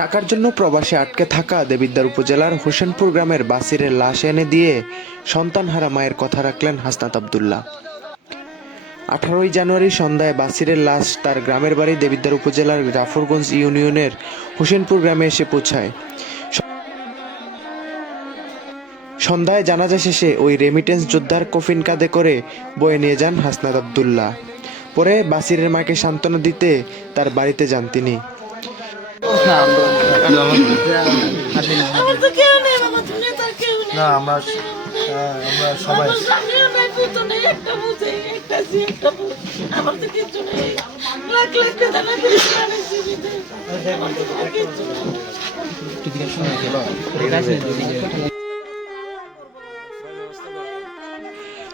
টাকার জন্য প্রবাসে আটকে থাকা দেবিদ্বার উপজেলার হোসেনপুর গ্রামের বাসিরের লাশ এনে দিয়ে সন্তানহারা মায়ের কথা রাখলেন হাসনাত আবদুল্লাহ। 18 জানুয়ারি সন্ধ্যায় বাসিরের লাশ তার গ্রামের বাড়ি দেবিদ্বার উপজেলার জাফরগঞ্জ ইউনিয়নের হোসেনপুর গ্রামে এসে পৌঁছায়। সন্ধ্যায় জানাজা শেষে ওই রেমিটেন্স যোদ্ধার কফিন কাঁধে করে বয়ে নিয়ে যান হাসনাত আবদুল্লাহ। পরে বাসিরের মাকে সান্ত্বনা দিতে তার বাড়িতে যান তিনি।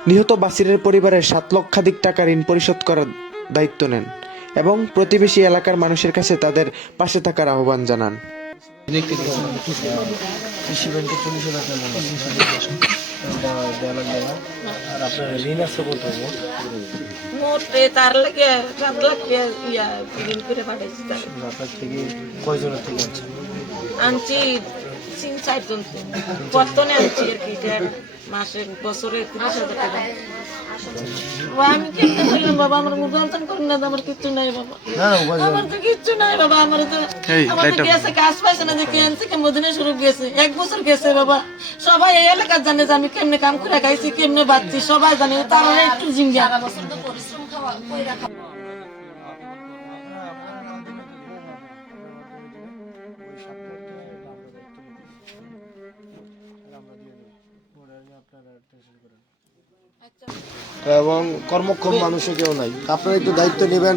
নিহত বাসিরের পরিবারের 7 লক্ষাধিক টাকা ঋণ পরিশোধ করার দায়িত্ব নেন এবং প্রতিবেশী এলাকার মানুষের কাছে তাদের পাশে থাকার আহ্বান জানান। আনছি 3-4 জন বর্তনে আনছি আর কি মাসে বছরে 30,000 টাকা। আমি কেমনে বললাম বাবা আমার মুদান্তন করেন না, আমার কিচ্ছু নাই বাবা, আমার তো কিচ্ছু নাই বাবা, আমার তো গেছে কাজ পাইছে না, যে কেন থেকে মদিনা শুরু গেছে 1 বছর গেছে বাবা। সবাই এই এলাকা জানে যে আমি কেমনে কাম করে খাইছি, কেমনে বাঁচছি, সবাই জানে, তারা একটু জিঙ্গা পরিশ্রম খাওয়া কই রাখা। এবং কর্মক্ষম মানুষও কেউ নাই, আপনারা একটু দায়িত্ব নেবেন।